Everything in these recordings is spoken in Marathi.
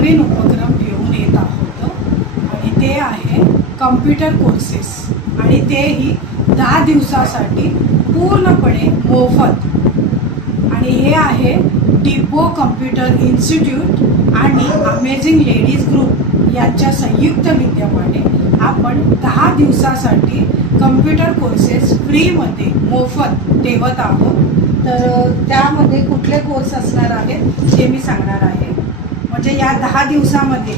नवीन उपक्रम घेऊन येत आहोत आणि ते आहे कम्प्युटर कोर्सेस आणि तेही 10 दिवसासाठी पूर्णपणे मोफत. आणि हे आहे डिपो कम्प्युटर इन्स्टिट्यूट आणि अमेझिंग लेडीज ग्रुप यांच्या संयुक्त विद्यमाने आपण 10 दिवसासाठी कम्प्युटर कोर्सेस फ्रीमध्ये मोफत ठेवत आहोत. तर त्यामध्ये कुठले कोर्स असणार आहेत हे मी सांगणार आहे. म्हणजे या 10 दिवसामध्ये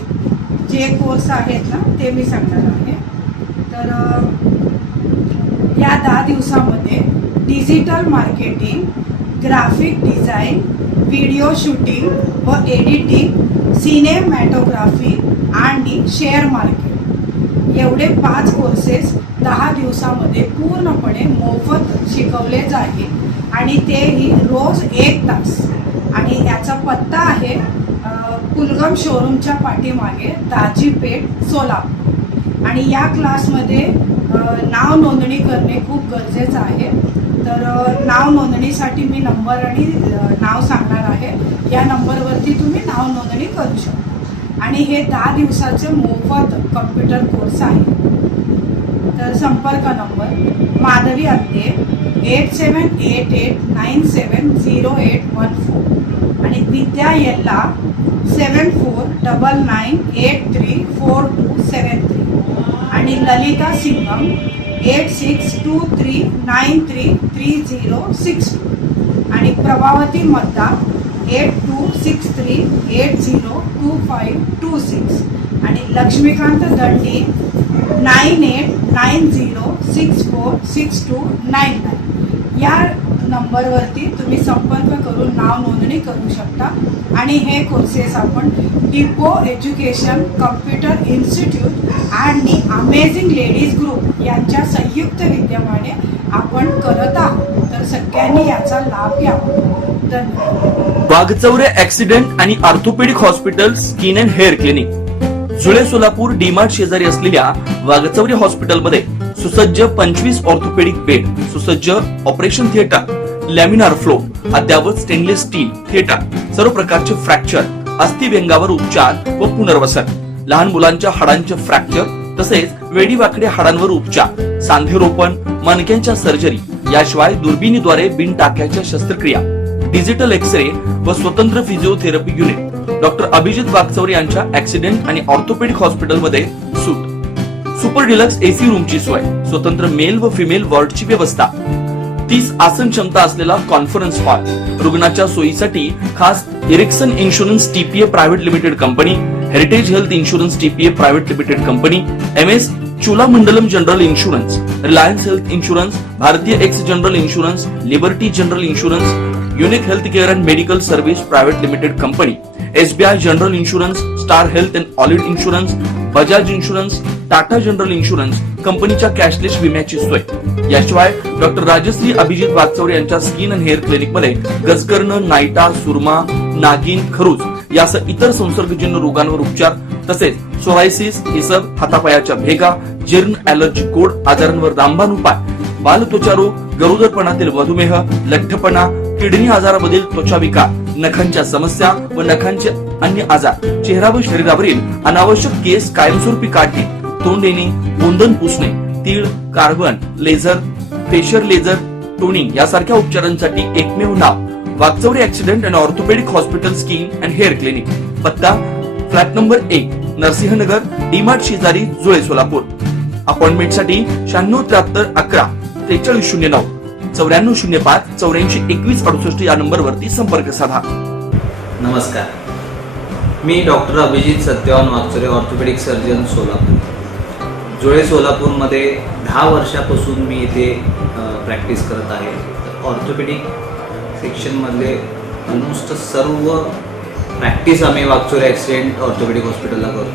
जे कोर्स आहेत ना ते मी सांगणार आहे. तर या 10 दिवसामध्ये digital marketing, graphic design, video shooting व एडिटिंग, सिनेमॅटोग्राफी आणि शेअर मार्केट एवढे 5 कोर्सेस 10 दिवसामध्ये पूर्णपणे मोफत शिकवले जाईल आणि तेही रोज 1 तास. आणि याचा पत्ता आहे कुलगम शोरूमच्या पाठीमागे दाजी पेठ सोलापूर. आणि या क्लासमध्ये नाव नोंदणी करणे खूप गरजेचं आहे. तर नाव नोंदणीसाठी मी नंबर आणि नाव सांगणार आहे. या नंबरवरती तुम्ही नाव नोंदणी करू शकता. आणि हे 10 दिवसाचे मोफत कम्प्युटर कोर्स आहे. तर संपर्क नंबर माधवी अत्ते 8788970814 आणि विद्या येल्ला 7499834273 आणि ललिता सिंगम 8623933062 आणि प्रभावती मद्दा 8263802526 आणि लक्ष्मीकांत दंडी 9890646299 या नंबरवरती तुम्ही संपर्क करून नाव नोंदणी करू शकता. आणि हे कोर्सेस आपण डिपो एज्युकेशन कम्प्युटर इन्स्टिट्यूट आणि अमेझिंग लेडीज ग्रुप यांच्या संयुक्त विद्यमाने आपण करत आहोत. तर सगळ्यांनी याचा लाभ घ्यावा. धन्यवाद. वाघचौरे ऍक्सिडेंट आणि orthopaedic hospital skin and hair clinic, जुळे सोलापूर डीमार्ट शेजारी असलेल्या वाघचौरे हॉस्पिटलमध्ये सुसज्ज 25 ऑर्थोपेडिक बेड, सुसज्ज ऑपरेशन थिएटर, लॅमिनार फ्लो, अद्यावत स्टेनलेस स्टील थिएटर, सर्व प्रकारचे फ्रॅक्चर, अस्थिव्यंगावर उपचार व पुनर्वसन, लहान मुलांच्या हाडांचे फ्रॅक्चर तसेच वेडीवाकडे हाडांवर उपचार, सांधेरोपण, मणक्यांच्या सर्जरी, याशिवाय दुर्बिणीद्वारे बिन टाक्याच्या शस्त्रक्रिया, डिजिटल एक्सरे व स्वतंत्र physiotherapy unit. Doctor Abhijit Waghchaure यांच्या ऍक्सिडेंट आणि ऑर्थोपेडिक हॉस्पिटलमध्ये सूट, सुपर डिलक्स एसी रूमची सोय, स्वतंत्र मेल व फिमेल वॉर्डची व्यवस्था, 30 आसन क्षमता असलेला कॉन्फरन्स हॉल, रुग्णाच्या सोयीसाठी खास Ericson insurance TPA private limited company, heritage health insurance TPA private limited company, MS Cholamandalam general insurance, Reliance health insurance, Bharti AXA general insurance, Liberty general insurance, unique health care and medical service private limited company, SBI general insurance, star health and allied insurance, Bajaj insurance, Tata general insurance कंपनीच्या कॅशलेस विम्याची सोय. याशिवाय डॉक्टर राजश्री अभिजित वाघचौरे यांच्या स्किन अँड हेअर क्लिनिक मध्ये गजकर्ण, नायटा, सुरमा, नागिन, खरूज यासह इतर संसर्गजन्य रोगांवर उपचार तसेच सोरायसिस, इसब, हातापायाच्या भेगा, जीर्ण, ॲलर्जी, गोड आजारांवर रामबाण उपाय, बालत्वचा रोग, गरोदरपणातील मधुमेह, लठ्ठपणा, किडनी आजारामधील त्वचा विकार, नखांच्या समस्या व नखांचे अन्य आजार, चेहरा व शरीरावरील अनावश्यक केस कायमस्वरूपी काढणे, तोंड येणे, गोंधन पुसणे, तीळ, carbon, laser, facial laser, toning यासारख्या उपचारांसाठी एकमेव नाव Waghchaure accident and orthopaedic hospital skin and hair clinic. पत्ता फ्लॅट नंबर 1 नरसिंहनगर, डीमार्ट शेजारी, जुळे सोलापूर. अपॉइंटमेंटसाठी 967311 4309 9405 842168 या नंबरवरती संपर्क साधा. नमस्कार, मी doctor Abhijit Satyavan Waghchaure, orthopaedic surgeon, Solapur. Jule सोलापूरमध्ये 10 वर्षापासून मी इथे प्रॅक्टिस करत आहे. ऑर्थोपेडिक सेक्शनमधले ऑलमोस्ट सर्व प्रॅक्टिस आम्ही वाघचौरे ॲक्सिडेंट ऑर्थोपेडिक हॉस्पिटलला करतो.